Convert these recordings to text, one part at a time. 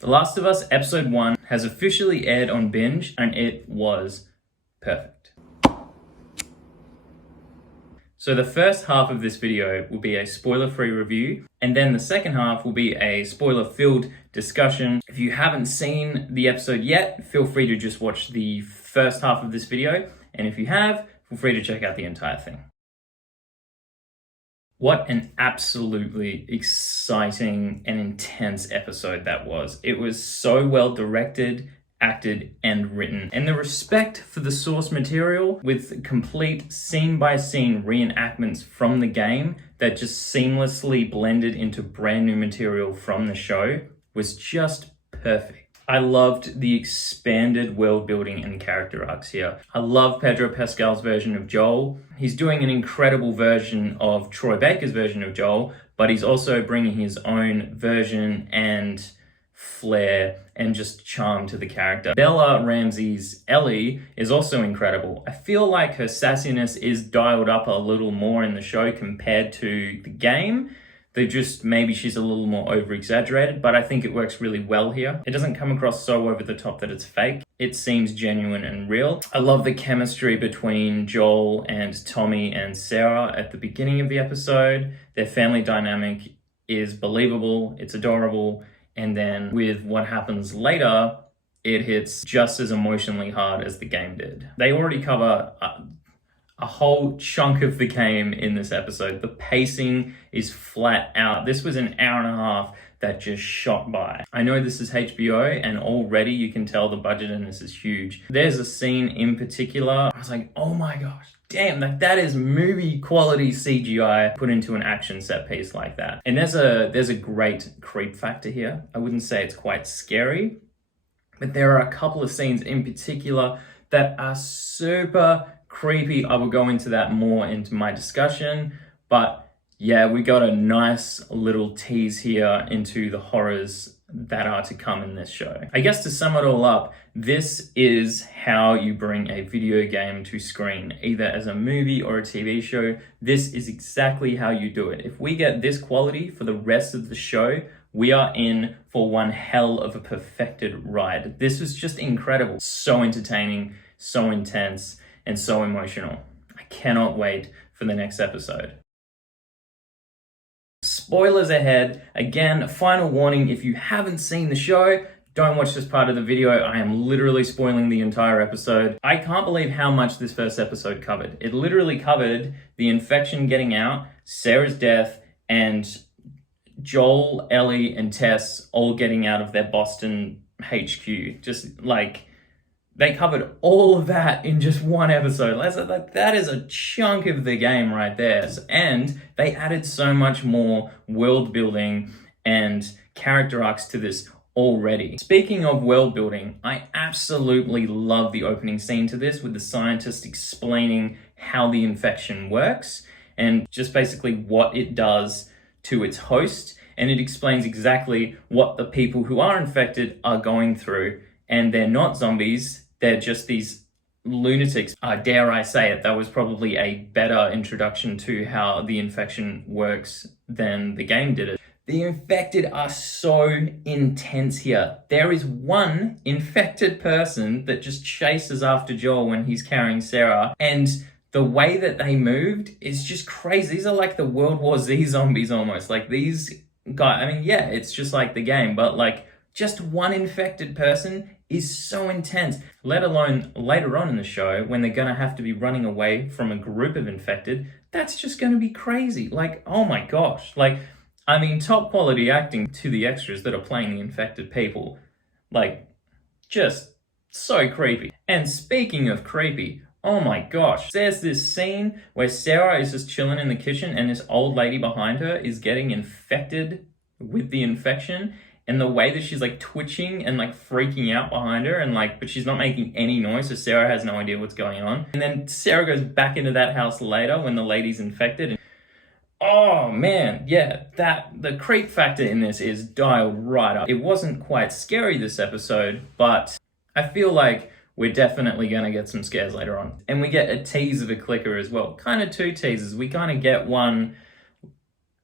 The Last of Us Episode 1 has officially aired on Binge, and it was perfect. So the first half of this video will be a spoiler-free review, and then the second half will be a spoiler-filled discussion. If you haven't seen the episode yet, feel free to just watch the first half of this video, and if you have, feel free to check out the entire thing. What an absolutely exciting and intense episode that was. It was so well directed, acted, and written. And the respect for the source material with complete scene-by-scene reenactments from the game that just seamlessly blended into brand new material from the show was just perfect. I loved the expanded world building and character arcs here. I love Pedro Pascal's version of Joel. He's doing an incredible version of Troy Baker's version of Joel, but he's also bringing his own version and flair and just charm to the character. Bella Ramsey's Ellie is also incredible. I feel like her sassiness is dialed up a little more in the show compared to the game. Maybe she's a little more over-exaggerated, but I think it works really well here. It doesn't come across so over the top that it's fake. It seems genuine and real. I love the chemistry between Joel and Tommy and Sarah at the beginning of the episode. Their family dynamic is believable, it's adorable, and then with what happens later, it hits just as emotionally hard as the game did. They already cover a whole chunk of the game in this episode. The pacing is flat out. This was an hour and a half that just shot by. I know this is HBO and already you can tell the budget in this is huge. There's a scene in particular, I was like, oh my gosh, damn, that is movie quality CGI put into an action set piece like that. And there's a great creep factor here. I wouldn't say it's quite scary, but there are a couple of scenes in particular that are super creepy. I will go into that more into my discussion, but yeah, we got a nice little tease here into the horrors that are to come in this show. I guess to sum it all up, this is how you bring a video game to screen, either as a movie or a TV show. This is exactly how you do it. If we get this quality for the rest of the show, we are in for one hell of a perfected ride. This was just incredible. So entertaining, so intense, and so emotional. I cannot wait for the next episode. Spoilers ahead. Again, final warning, if you haven't seen the show, don't watch this part of the video. I am literally spoiling the entire episode. I can't believe how much this first episode covered. It literally covered the infection getting out, Sarah's death, and Joel, Ellie, and Tess all getting out of their Boston HQ. Just like, they covered all of that in just one episode. That is a chunk of the game right there. And they added so much more world building and character arcs to this already. Speaking of world building, I absolutely love the opening scene to this with the scientist explaining how the infection works and just basically what it does to its host. And it explains exactly what the people who are infected are going through. And they're not zombies, they're just these lunatics. Dare I say it, that was probably a better introduction to how the infection works than the game did it. The infected are so intense here. There is one infected person that just chases after Joel when he's carrying Sarah, and the way that they moved is just crazy. These are like the World War Z zombies almost. Like these guys, I mean, yeah, it's just like the game, but like just one infected person is so intense, let alone later on in the show when they're gonna have to be running away from a group of infected. That's just gonna be crazy. Like, oh my gosh. Like, I mean, top quality acting to the extras that are playing the infected people. Like, just so creepy. And speaking of creepy, oh my gosh, there's this scene where Sarah is just chilling in the kitchen and this old lady behind her is getting infected with the infection. And the way that she's like twitching and like freaking out behind her and like, but she's not making any noise, so Sarah has no idea what's going on. And then Sarah goes back into that house later when the lady's infected. And, oh man, yeah, the creep factor in this is dialed right up. It wasn't quite scary this episode, but I feel like we're definitely gonna get some scares later on. And we get a tease of a clicker as well. Kind of two teasers. We kind of get one,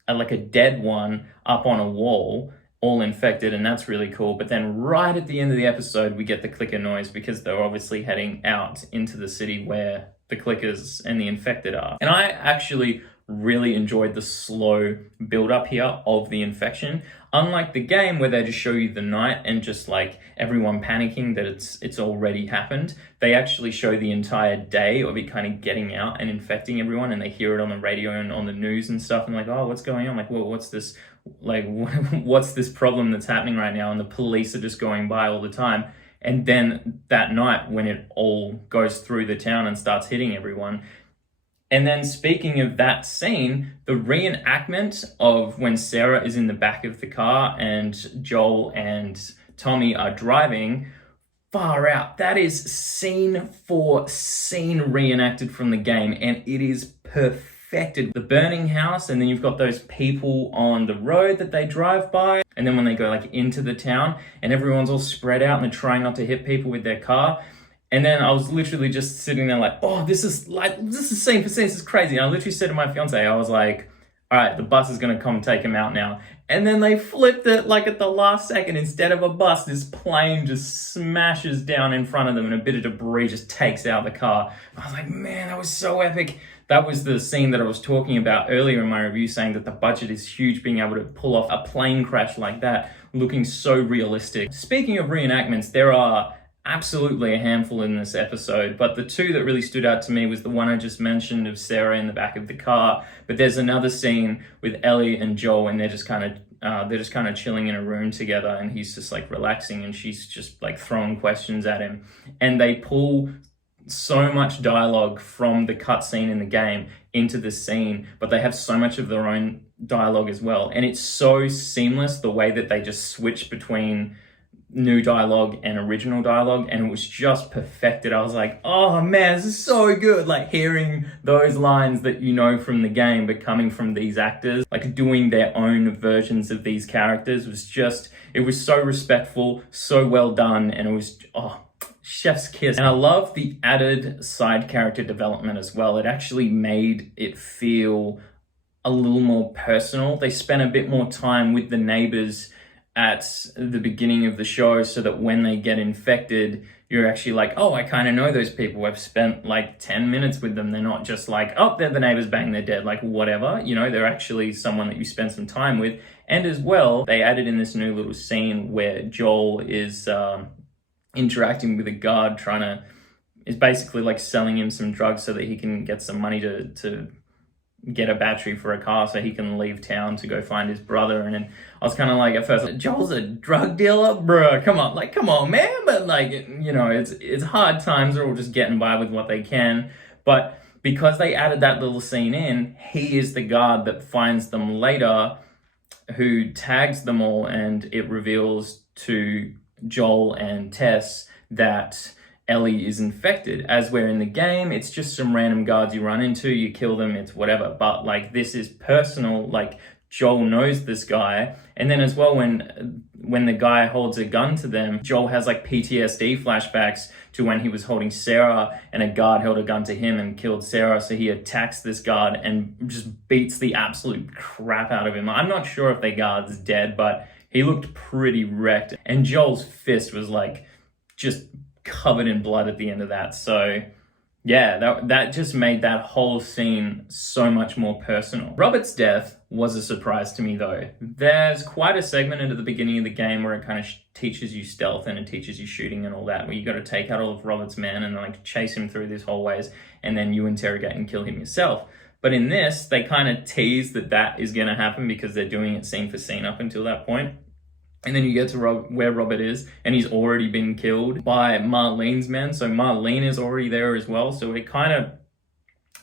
like a dead one up on a wall, all infected, and that's really cool. But then right at the end of the episode, we get the clicker noise because they're obviously heading out into the city where the clickers and the infected are. And I actually really enjoyed the slow build up here of the infection. Unlike the game where they just show you the night and just like everyone panicking that it's already happened, they actually show the entire day of it kind of getting out and infecting everyone, and they hear it on the radio and on the news and stuff, and like, oh, what's going on? Like, well, what's this? Like, what's this problem that's happening right now? And the police are just going by all the time. And then that night when it all goes through the town and starts hitting everyone. And then speaking of that scene, the reenactment of when Sarah is in the back of the car and Joel and Tommy are driving, far out. That is scene for scene reenacted from the game, and it is perfected. The burning house, and then you've got those people on the road that they drive by, and then when they go like into the town and everyone's all spread out and they're trying not to hit people with their car. And then I was literally just sitting there like, oh, this is scene for scene, this is crazy. And I literally said to my fiance, I was like, all right, the bus is going to come take him out now. And then they flipped it like at the last second. Instead of a bus, this plane just smashes down in front of them and a bit of debris just takes out the car. I was like, man, that was so epic. That was the scene that I was talking about earlier in my review, saying that the budget is huge, being able to pull off a plane crash like that, looking so realistic. Speaking of reenactments, there are absolutely a handful in this episode, but the two that really stood out to me was the one I just mentioned of Sarah in the back of the car. But there's another scene with Ellie and Joel, and they're just kind of chilling in a room together, and he's just like relaxing, and she's just like throwing questions at him, and they pull so much dialogue from the cutscene in the game into the scene, but they have so much of their own dialogue as well, and it's so seamless the way that they just switch between new dialogue and original dialogue, and it was just perfected. I was like, oh man, this is so good. Like hearing those lines that you know from the game but coming from these actors, like doing their own versions of these characters, it was so respectful, so well done, and it was chef's kiss. And I love the added side character development as well. It actually made it feel a little more personal. They spent a bit more time with the neighbors at the beginning of the show, so that when they get infected, you're actually like, oh, I kind of know those people. I've spent like 10 minutes with them. They're not just like, oh, they're the neighbors, bang, they're dead, like whatever. You know, they're actually someone that you spend some time with. And as well, they added in this new little scene where Joel is interacting with a guard, is basically like selling him some drugs so that he can get some money to get a battery for a car so he can leave town to go find his brother. And then I was kind of like, at first, like, Joel's a drug dealer? Bruh, come on, man. But like, you know, it's hard times. They're all just getting by with what they can. But because they added that little scene in, he is the guard that finds them later, who tags them all, and it reveals to Joel and Tess that Ellie is infected. As where in the game, it's just some random guards you run into, you kill them, it's whatever. But like, this is personal. Like, Joel knows this guy. And then as well, when the guy holds a gun to them, Joel has like PTSD flashbacks to when he was holding Sarah and a guard held a gun to him and killed Sarah. So he attacks this guard and just beats the absolute crap out of him. I'm not sure if the guard's dead, but he looked pretty wrecked. And Joel's fist was like just covered in blood at the end of that. So yeah, that just made that whole scene so much more personal. Robert's death was a surprise to me though. There's quite a segment at the beginning of the game where it kind of teaches you stealth and it teaches you shooting and all that, where you got to take out all of Robert's men and like chase him through these hallways, and then you interrogate and kill him yourself. But in this, they kind of tease that is going to happen because they're doing it scene for scene up until that point. And then you get to where Robert is, and he's already been killed by Marlene's men. So Marlene is already there as well. So it kind of,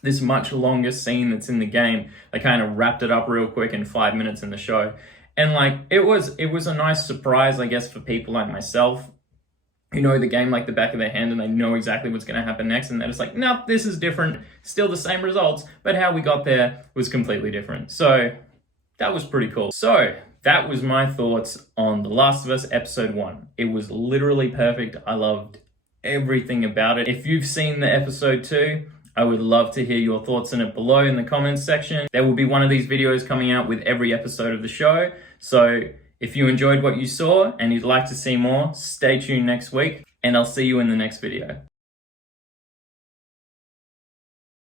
this much longer scene that's in the game, they kind of wrapped it up real quick in 5 minutes in the show. And like, it was a nice surprise, I guess, for people like myself who know the game like the back of their hand, and they know exactly what's going to happen next. And they're just like, nope, this is different. Still the same results, but how we got there was completely different. So that was pretty cool. So that was my thoughts on The Last of Us Episode 1. It was literally perfect. I loved everything about it. If you've seen the Episode 2, I would love to hear your thoughts on it below in the comments section. There will be one of these videos coming out with every episode of the show. So If you enjoyed what you saw and you'd like to see more, stay tuned next week, and I'll see you in the next video.